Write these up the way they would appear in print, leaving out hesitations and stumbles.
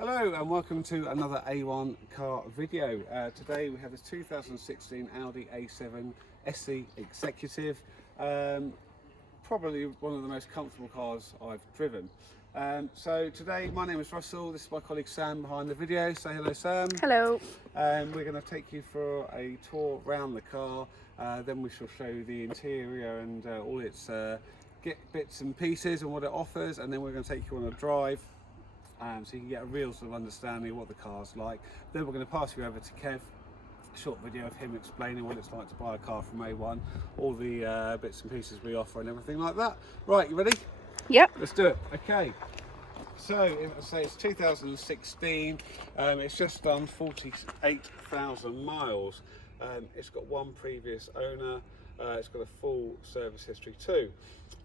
Hello and welcome to another A1 car video. Today we have this 2016 Audi A7 SE Executive. Probably one of the most comfortable cars I've driven. So today my name is Russell, this is my colleague Sam behind the video. Say hello, Sam. Hello. We're going to take you for a tour around the car, then we shall show you the interior and all its bits and pieces and what it offers, and then we're going to take you on a drive. So you can get a real sort of understanding of what the car's like. Then we're going to pass you over to Kev, a short video of him explaining what it's like to buy a car from A1, all the bits and pieces we offer and everything like that. Right, you ready? Yep. Let's do it. Okay. So, if I say it's 2016, it's just done 48,000 miles. It's got one previous owner. It's got a full service history too.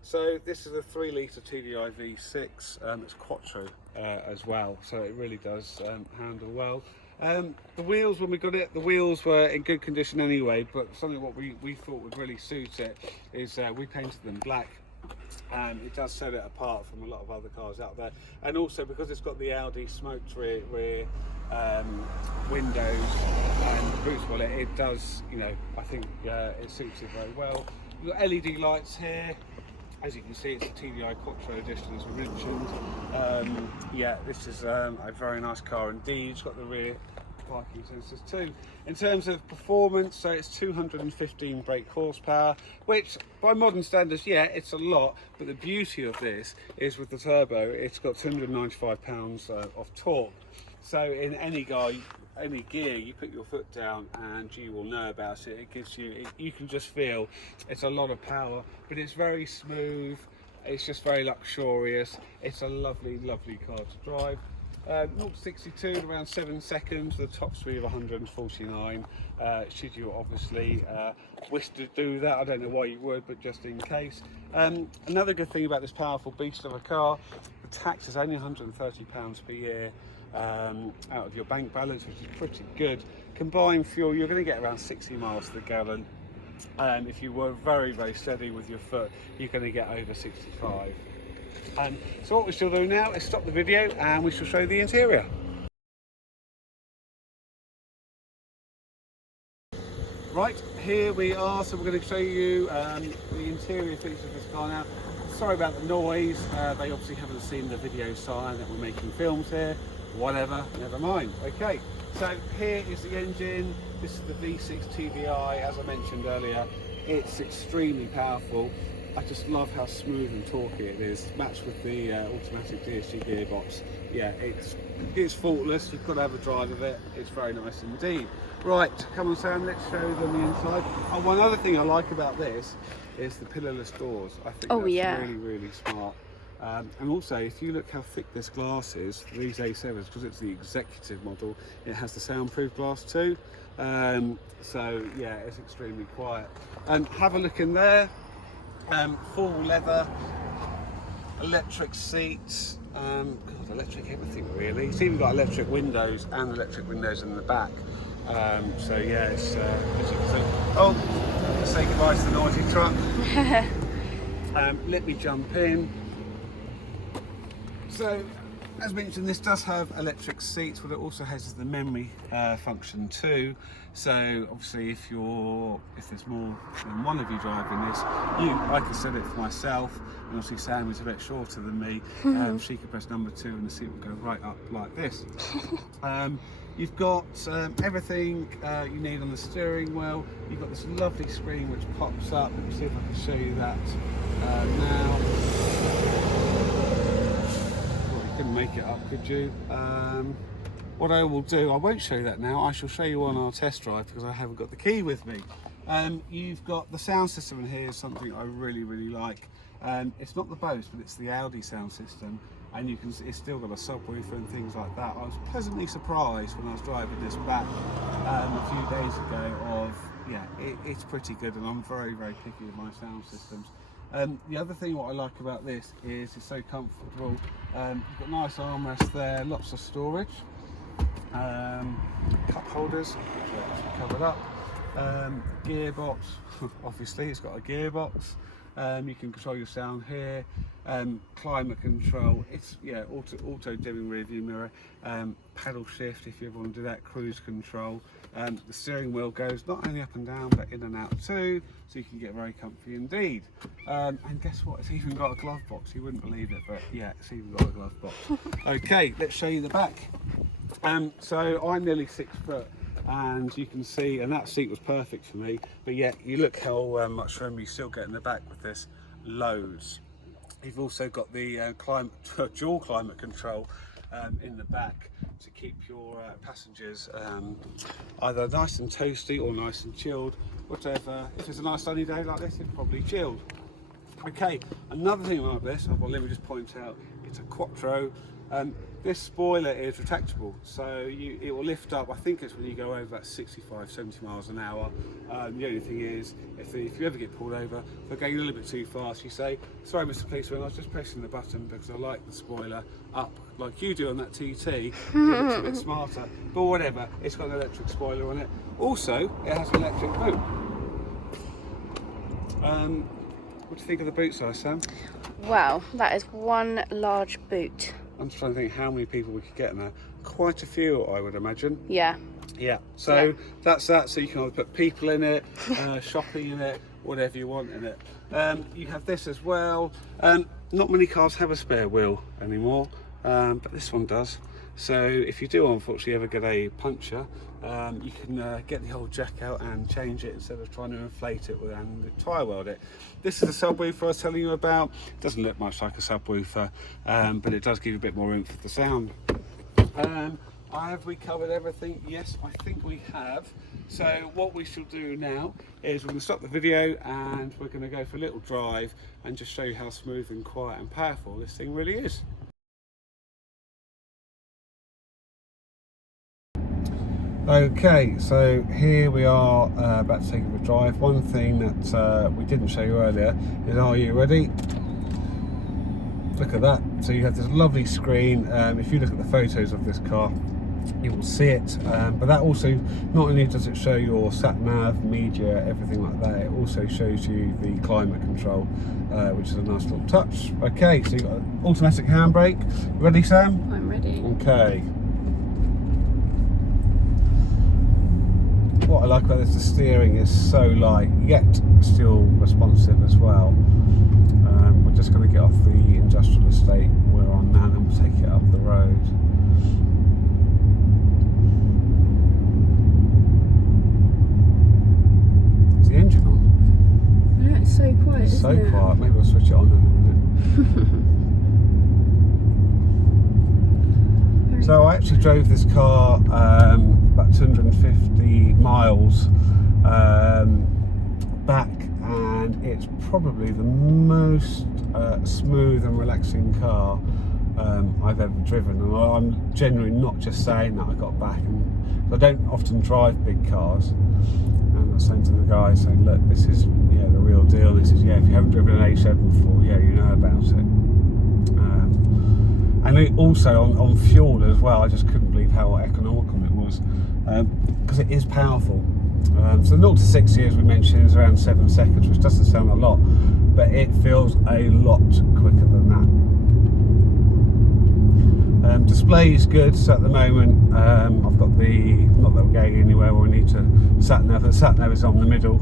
So this is a 3-litre TDI V6. It's quattro as well, so it really does handle well. The wheels, when we got it, the wheels were in good condition anyway, but something what we thought would really suit it is we painted them black. It does set it apart from a lot of other cars out there, and also because it's got the Audi smoked rear windows and the boot spoiler, it does, you know, I think it suits it very well. You've got LED lights here. As you can see, it's a TDI Quattro edition, as we mentioned. Yeah, this is a very nice car indeed. It's got the rear parking sensors too. In terms of performance, so it's 215 brake horsepower, which by modern standards, yeah, it's a lot, but the beauty of this is with the turbo, it's got 295 pounds of torque. So in any gear, you put your foot down and you will know about it. It gives you, you can just feel it's a lot of power, but it's very smooth. It's just very luxurious. It's a lovely, lovely car to drive. 0 to 62 in around 7 seconds, the top speed of 149. Should you obviously wish to do that, I don't know why you would, but just in case. Another good thing about this powerful beast of a car, the tax is only £130 per year out of your bank balance, which is pretty good. Combined fuel, you're going to get around 60 miles to the gallon. If you were very, very steady with your foot, you're going to get over 65. So what we shall do now is stop the video and we shall show you the interior. Right, here we are. So we're going to show you the interior features of this car now. Sorry about the noise. They obviously haven't seen the video sign that we're making films here. Whatever, never mind. Okay, so here is the engine. This is the V6 TDI. As I mentioned earlier, it's extremely powerful. I just love how smooth and torquey it is, matched with the automatic DSG gearbox. Yeah, it's faultless. You've got to have a drive of it. It's very nice indeed. Right, come on Sam, let's show them the inside. Oh, one other thing I like about this is the pillarless doors. I think that's really, really smart. And also, if you look how thick this glass is, these A7s, because it's the executive model, it has the soundproof glass too. So yeah, it's extremely quiet. Have a look in there. Full leather, electric seats, God, electric everything really. It's even got electric windows and electric windows in the back. So yeah, it's as you can see. Oh, let's say goodbye to the noisy truck. Let me jump in. So, as mentioned, this does have electric seats, but it also has the memory function too. So obviously if there's more than one of you driving this, I can set it for myself, and obviously Sam is a bit shorter than me. She can press number 2 and the seat will go right up like this. You've got everything you need on the steering wheel. You've got this lovely screen which pops up. Let me see if I can show you that now. Couldn't make it up, could you? What I will do, I won't show you that now. I shall show you on our test drive because I haven't got the key with me. You've got the sound system in here, is something I really, really like. It's not the Bose, but it's the Audi sound system, and you can. It's still got a subwoofer and things like that. I was pleasantly surprised when I was driving this back a few days ago. It's pretty good, and I'm very, very picky with my sound systems. The other thing what I like about this is it's so comfortable. You've got nice armrests there, lots of storage, cup holders, which are actually covered up, gearbox, obviously it's got a gearbox. You can control your sound here. climate control. It's auto dimming rear view mirror, paddle shift if you ever want to do that, cruise control. The steering wheel goes not only up and down but in and out too, so you can get very comfy indeed. And guess what? It's even got a glove box. You wouldn't believe it, but yeah, it's even got a glove box. Okay, let's show you the back. So I'm nearly 6 foot. And you can see, and that seat was perfect for me, but yet you look how much room you still get in the back with this, loads. You've also got the dual climate control in the back to keep your passengers either nice and toasty or nice and chilled, whatever. If it's a nice sunny day like this, it's probably chilled. Okay, another thing about this, well, let me just point out, it's a quattro. This spoiler is retractable, so it will lift up. I think it's when you go over about 65, 70 miles an hour. The only thing is, if you ever get pulled over, if they're going a little bit too fast, you say, sorry Mr. Policeman, I was just pressing the button because I like the spoiler up, like you do on that TT. It looks a bit smarter, but whatever, it's got an electric spoiler on it. Also, it has an electric boot. What do you think of the boot size, Sam? Wow, that is one large boot. I'm just trying to think how many people we could get in there. Quite a few, I would imagine. Yeah. Yeah, so that's that. So you can either put people in it, shopping in it, whatever you want in it. You have this as well. Not many cars have a spare wheel anymore, but this one does. So if you do unfortunately ever get a puncture, you can get the old jack out and change it instead of trying to inflate it and tyre weld it. This is the subwoofer I was telling you about. It doesn't look much like a subwoofer, but it does give you a bit more oomph for the sound. Have we covered everything? Yes, I think we have. So what we shall do now is we're going to stop the video and we're going to go for a little drive and just show you how smooth and quiet and powerful this thing really is. Okay, so here we are about to take a drive. One thing that we didn't show you earlier is, are you ready? Look at that. So you have this lovely screen. If you look at the photos of this car, you will see it. But that also, not only does it show your sat nav, media, everything like that, it also shows you the climate control, which is a nice little touch. Okay, so you've got an automatic handbrake. Ready, Sam? I'm ready. Okay. What I like about this, the steering is so light, yet still responsive as well. We're just going to get off the industrial estate we're on now and we'll take it up the road. Is the engine on? Yeah, it's so quiet, it's isn't it? So quiet, maybe I'll switch it on in a minute. So I actually drove this car about 250 miles back, and it's probably the most smooth and relaxing car I've ever driven. And I'm genuinely not just saying that. I got back, and I don't often drive big cars, and I was saying to the guy, saying, look, this is the real deal. This is, if you haven't driven an A7 before, you know about it. And it also on fuel as well, I just couldn't believe how economical it was, because it is powerful. So 0 to 60, as we mentioned, is around 7 seconds, which doesn't sound a lot, but it feels a lot quicker than that. Display is good. So at the moment, I've got not that we're going anywhere where we need to sat nav. The sat nav is on the middle,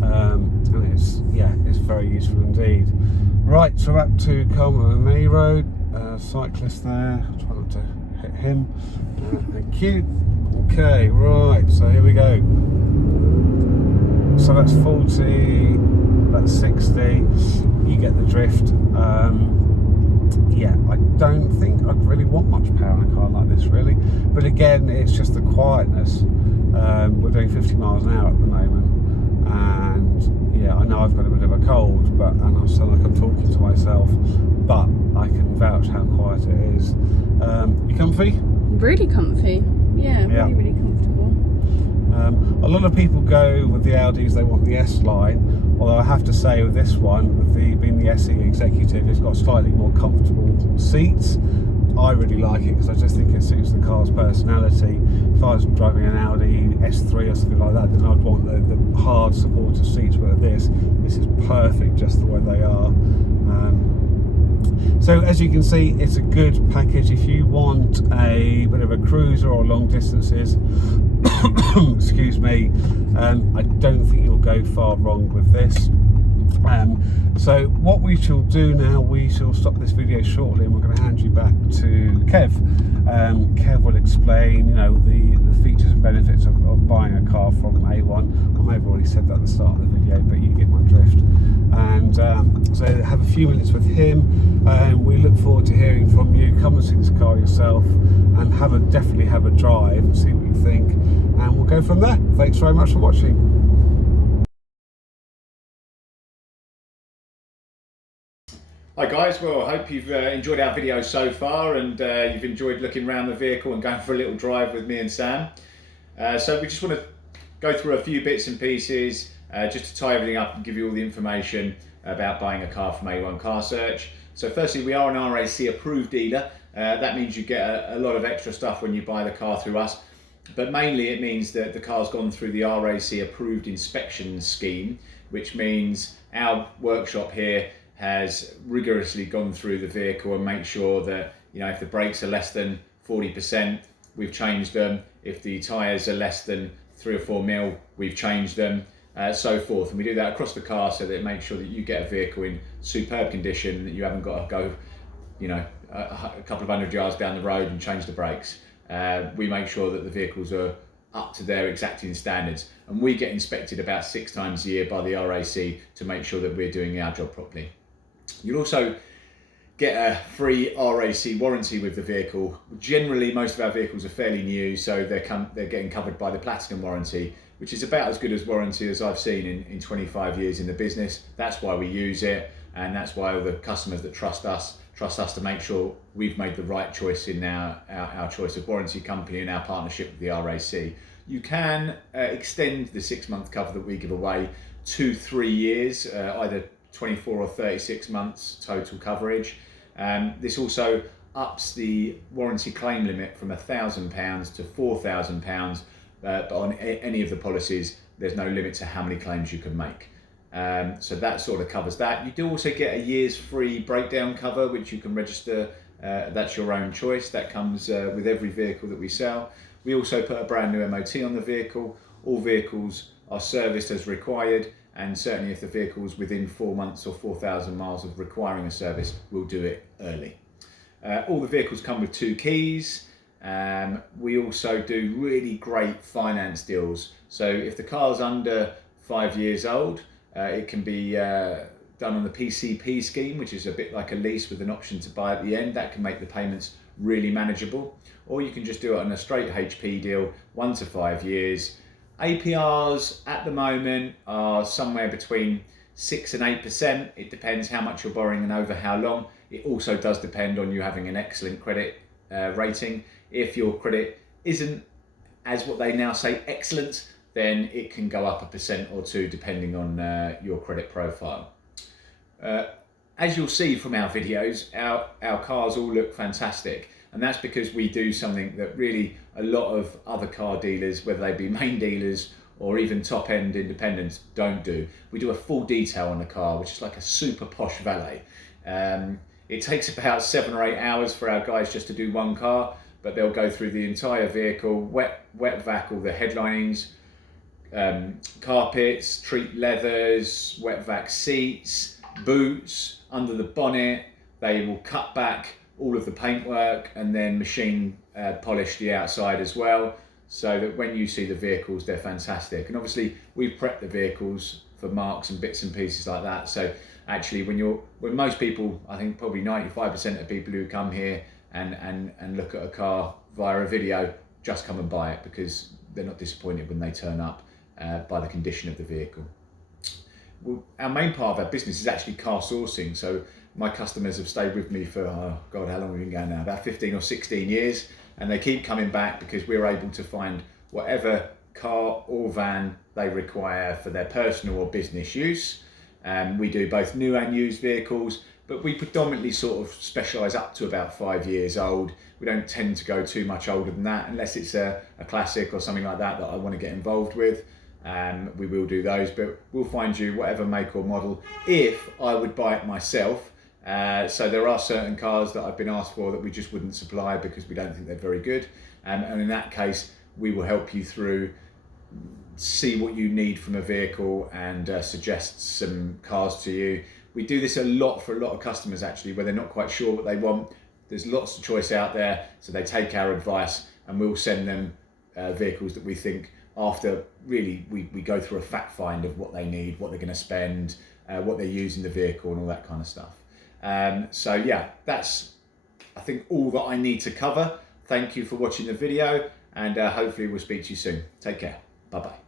and it's very useful indeed. Right, so up to Coleman May Road. Cyclist there, try not to hit him. Thank you. Okay, right, so here we go. So that's 40, that's 60, you get the drift. I don't think I'd really want much power in a car like this really, but again, it's just the quietness. We're doing 50 miles an hour at the moment, and I know I've got a bit of a cold, and I sound like I'm talking to myself, but I can vouch how quiet it is. You comfy? Really comfy. Yeah, really comfortable. A lot of people go with the Audis, they want the S line, although I have to say with this one, with being the SE Executive, it's got slightly more comfortable seats. I really like it because I just think it suits the car's personality. If I was driving an Audi S3 or something like that, then I'd want the hard supportive seats, but this is perfect just the way they are. So as you can see, it's a good package if you want a bit of a cruiser or long distances. Excuse me, I don't think you'll go far wrong with this. So what we shall do now, we shall stop this video shortly and we're going to hand you back to Kev. Kev will explain, you know, the features and benefits of buying a car from A1. I may have already said that at the start of the video, but you get my drift. And so have a few minutes with him, and we look forward to hearing from you. Come and see this car yourself and definitely have a drive and see what you think, and we'll go from there. Thanks very much for watching. Hi guys, well I hope you've enjoyed our video so far, and you've enjoyed looking around the vehicle and going for a little drive with me and Sam. So we just want to go through a few bits and pieces just to tie everything up and give you all the information about buying a car from A1 Car Search. So firstly, we are an RAC approved dealer. That means you get a lot of extra stuff when you buy the car through us, but mainly it means that the car's gone through the RAC approved inspection scheme, which means our workshop here has rigorously gone through the vehicle and make sure that, you know, if the brakes are less than 40%, we've changed them. If the tyres are less than 3 or 4 mil, we've changed them, so forth. And we do that across the car so that it makes sure that you get a vehicle in superb condition, that you haven't got to go, you know, a couple of 100 yards down the road and change the brakes. We make sure that the vehicles are up to their exacting standards, and we get inspected about 6 times a year by the RAC to make sure that we're doing our job properly. You'll also get a free RAC warranty with the vehicle. Generally, most of our vehicles are fairly new, so they're getting covered by the Platinum warranty, which is about as good as warranty as I've seen in 25 years in the business. That's why we use it, and that's why all the customers that trust us to make sure we've made the right choice in our choice of warranty company and our partnership with the RAC. You can extend the 6-month cover that we give away to 3 years, either 24 or 36 months total coverage. This also ups the warranty claim limit from £1,000 to £4,000, but on any of the policies there's no limit to how many claims you can make. So that sort of covers that. You do also get a year's free breakdown cover, which you can register. That's your own choice. That comes with every vehicle that we sell. We also put a brand new MOT on the vehicle. All vehicles are serviced as required, and certainly if the vehicle is within 4 months or 4,000 miles of requiring a service, we'll do it early. All the vehicles come with 2 keys. We also do really great finance deals. So if the car's under 5 years old, it can be done on the PCP scheme, which is a bit like a lease with an option to buy at the end. That can make the payments really manageable. Or you can just do it on a straight HP deal, 1 to 5 years. APRs at the moment are somewhere between 6 and 8%. It depends how much you're borrowing and over how long. It also does depend on you having an excellent credit rating. If your credit isn't, as what they now say, excellent, then it can go up 1% or 2% depending on your credit profile. As you'll see from our videos, our cars all look fantastic. And that's because we do something that really a lot of other car dealers, whether they be main dealers or even top-end independents, don't do. We do a full detail on the car, which is like a super posh valet. It takes about 7 or 8 hours for our guys just to do one car, but they'll go through the entire vehicle, wet vac all the headlinings, carpets, treat leathers, wet vac seats, boots, under the bonnet. They will cut back all of the paintwork and then machine polish the outside as well, so that when you see the vehicles, they're fantastic. And obviously we've prepped the vehicles for marks and bits and pieces like that. So actually when most people, I think probably 95% of people who come here and look at a car via a video, just come and buy it because they're not disappointed when they turn up by the condition of the vehicle. Well, our main part of our business is actually car sourcing. So my customers have stayed with me for, oh God, how long have we been going now? About 15 or 16 years. And they keep coming back because we're able to find whatever car or van they require for their personal or business use. We do both new and used vehicles, but we predominantly sort of specialise up to about 5 years old. We don't tend to go too much older than that, unless it's a classic or something like that I want to get involved with. We will do those, but we'll find you whatever make or model. If I would buy it myself, So there are certain cars that I've been asked for that we just wouldn't supply because we don't think they're very good. And in that case, we will help you through, see what you need from a vehicle and suggest some cars to you. We do this a lot for a lot of customers actually, where they're not quite sure what they want. There's lots of choice out there, so they take our advice and we'll send them vehicles that we think, after really we go through a fact find of what they need, what they're going to spend, what they're using the vehicle and all that kind of stuff. So yeah, that's I think all that I need to cover. Thank you for watching the video, and hopefully we'll speak to you soon. Take care. Bye bye.